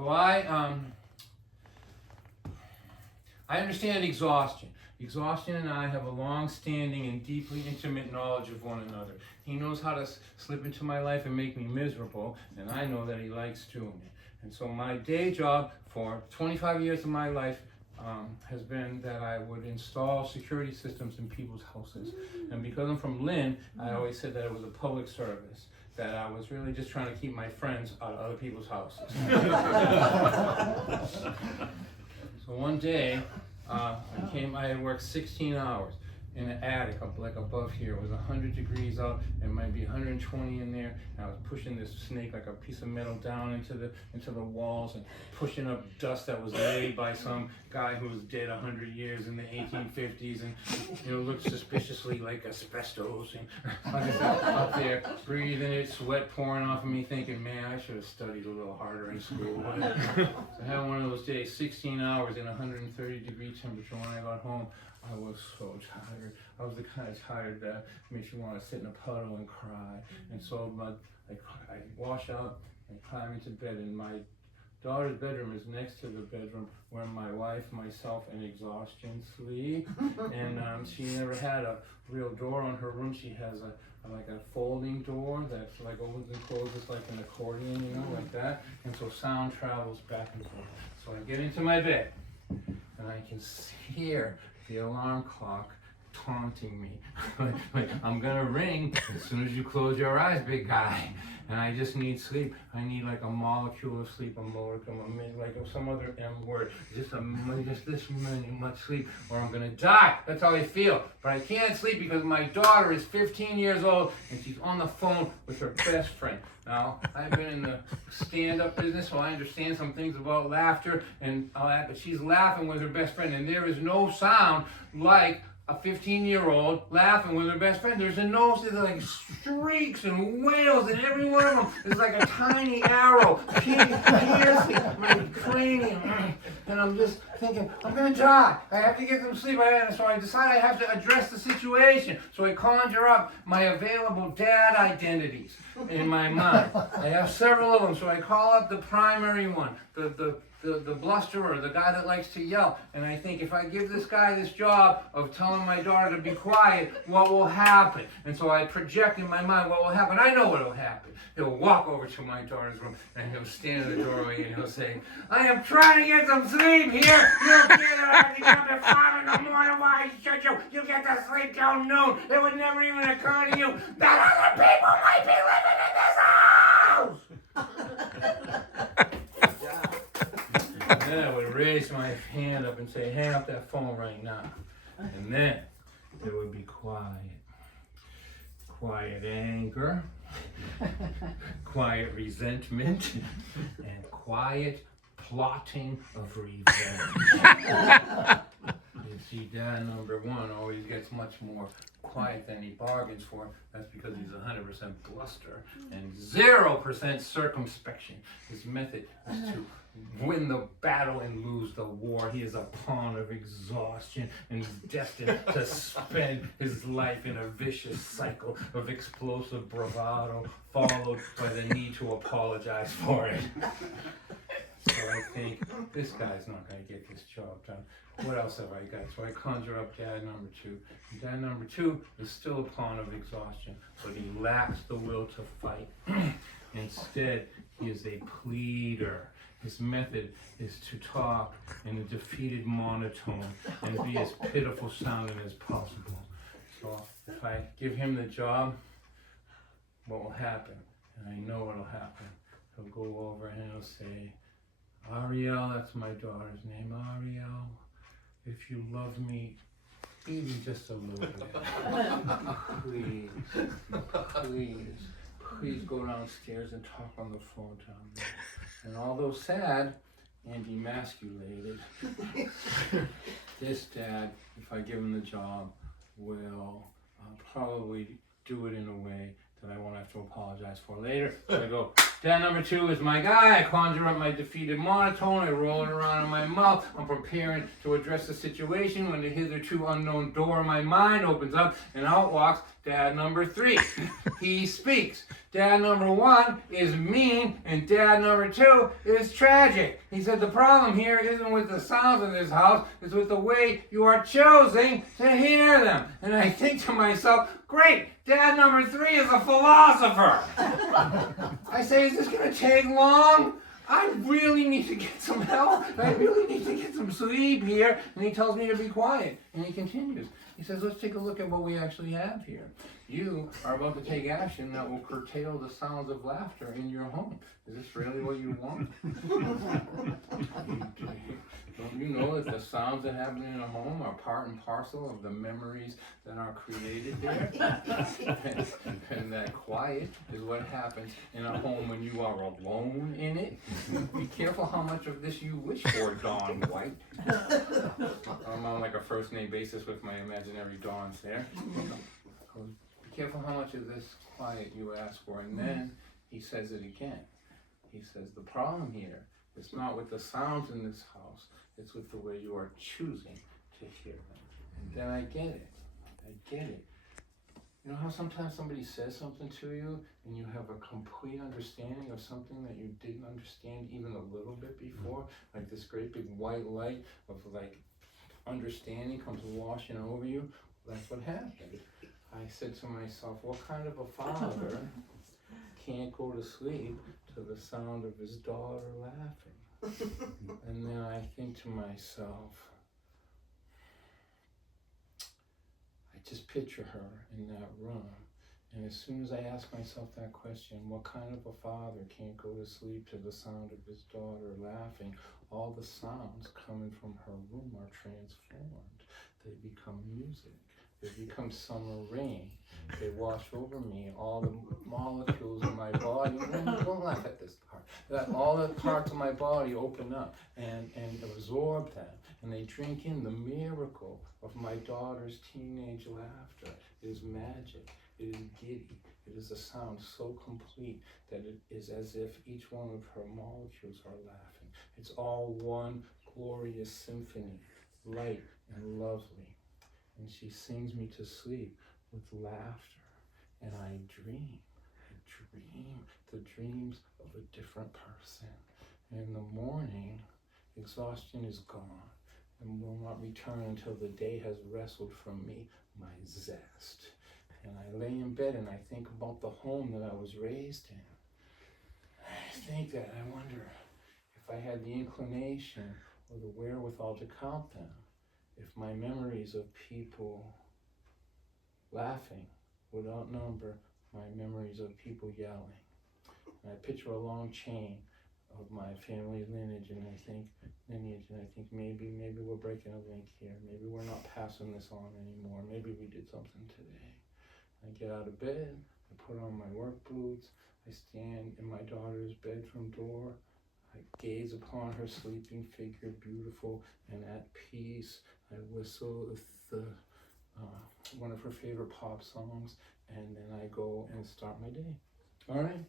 So I understand exhaustion. Exhaustion and I have a long-standing and deeply intimate knowledge of one another. He knows how to slip into my life and make me miserable, and I know that he likes doing it. And so my day job for 25 years of my life has been that I would install security systems in people's houses. And because I'm from Lynn, I always said that it was a public service, that I was really just trying to keep my friends out of other people's houses. So one day, I had worked 16 hours in an attic up like above here. It was 100 degrees out, and might be 120 in there. And I was pushing this snake like a piece of metal down into the walls and pushing up dust that was laid by some guy who was dead 100 years in the 1850s, and looked suspiciously like asbestos. And like I said, up there breathing it, sweat pouring off of me, thinking, man, I should have studied a little harder in school. So I had one of those days, 16 hours in 130-degree temperature. When I got home, I was so tired. I was the kind of tired that makes you want to sit in a puddle and cry. And so I wash up and climb into bed, and my daughter's bedroom is next to the bedroom where my wife, myself, and exhaustion sleep. And she never had a real door on her room. She has a folding door that like opens and closes like an accordion, like that. And so sound travels back and forth. So I get into my bed, and I can hear the alarm clock taunting me. like, I'm gonna ring as soon as you close your eyes, big guy. And I just need sleep. I need like a molecule of sleep, a modicum, like some other M word. Just this much sleep, or I'm gonna die. That's how I feel. But I can't sleep because my daughter is 15 years old and she's on the phone with her best friend. Now, I've been in the stand-up business, so I understand some things about laughter and all that, but she's laughing with her best friend, and there is no sound like a 15-year-old laughing with her best friend. There's like streaks and wails, and every one of them is like a tiny arrow piercing my cranium. And I'm just thinking, I'm gonna die. I have to get some sleep. So I decide I have to address the situation. So I conjure up my available dad identities in my mind. I have several of them, so I call up the primary one, the blusterer, the guy that likes to yell, and I think, if I give this guy this job of telling my daughter to be quiet, what will happen? And so I project in my mind what will happen. I know what will happen. He'll walk over to my daughter's room, and he'll stand in the doorway, and he'll say, I am trying to get some sleep here. You don't care that I have to get up at 5 in the morning. Why should you? You get to sleep till noon. It would never even occur to you that other people might be living in this house. Then I would raise my hand up and say, hang up that phone right now. And then there would be quiet. Quiet anger, quiet resentment, and quiet plotting of revenge. You see, dad number one always gets much more quiet than he bargains for. That's because he's 100% bluster and 0% circumspection. His method is to win the battle and lose the war. He is a pawn of exhaustion and is destined to spend his life in a vicious cycle of explosive bravado, followed by the need to apologize for it. So I think, this guy's not going to get this job done. What else have I got? So I conjure up dad number two. Dad number two is still a pawn of exhaustion, but he lacks the will to fight. Instead, he is a pleader. His method is to talk in a defeated monotone and be as pitiful sounding as possible. So if I give him the job, what will happen? And I know what will happen. He'll go over and he'll say, Ariel, that's my daughter's name, Ariel, if you love me even just a little bit, please go downstairs and talk on the phone down there. And although sad and emasculated, this dad, if I give him the job, will probably do it in a way that I won't have to apologize for later. So I go, Dad number 2 is my guy. I conjure up my defeated monotone. I roll it around in my mouth. I'm preparing to address the situation when the hitherto unknown door of my mind opens up and out walks Dad number 3. He speaks. Dad number 1 is mean, and Dad number 2 is tragic. He said the problem here isn't with the sounds in this house, it's with the way you are choosing to hear them. And I think to myself, great, Dad number 3 is a philosopher. I say, is this going to take long? I really need to get some help. I really need to get some sleep here. And he tells me to be quiet. And he continues. He says, let's take a look at what we actually have here. You are about to take action that will curtail the sounds of laughter in your home. Is this really what you want? Don't you know that the sounds that happen in a home are part and parcel of the memories that are created there? And that quiet is what happens in a home when you are alone in it. Be careful how much of this you wish for, Dawn White. I'm on like a first name basis with my imaginary Dawns there. Be careful how much of this quiet you ask for. And then he says it again. He says the problem here is not with the sounds in this house, it's with the way you are choosing to hear them. And then I get it. I get it. You know how sometimes somebody says something to you and you have a complete understanding of something that you didn't understand even a little bit before? Like this great big white light of like understanding comes washing over you. That's what happened. I said to myself, what kind of a father can't go to sleep to the sound of his daughter laughing? And then I think to myself, I just picture her in that room. And as soon as I ask myself that question, what kind of a father can't go to sleep to the sound of his daughter laughing? All the sounds coming from her room are transformed. They become music. They become summer rain. They wash over me. All the molecules in my body, don't laugh at this part, that all the parts of my body open up and absorb them. And they drink in the miracle of my daughter's teenage laughter. It is magic. It is giddy. It is a sound so complete that it is as if each one of her molecules are laughing. It's all one glorious symphony, light and lovely. And she sings me to sleep with laughter. And I dream the dreams of a different person. And in the morning, exhaustion is gone and will not return until the day has wrestled from me my zest. And I lay in bed and I think about the home that I was raised in. I think that I wonder if I had the inclination or the wherewithal to count them, if my memories of people laughing would outnumber my memories of people yelling. And I picture a long chain of my family lineage, and I think maybe we're breaking a link here. Maybe we're not passing this on anymore. Maybe we did something today. I get out of bed, I put on my work boots, I stand in my daughter's bedroom door, I gaze upon her sleeping figure, beautiful and at peace. I whistle one of her favorite pop songs, and then I go and start my day. All right?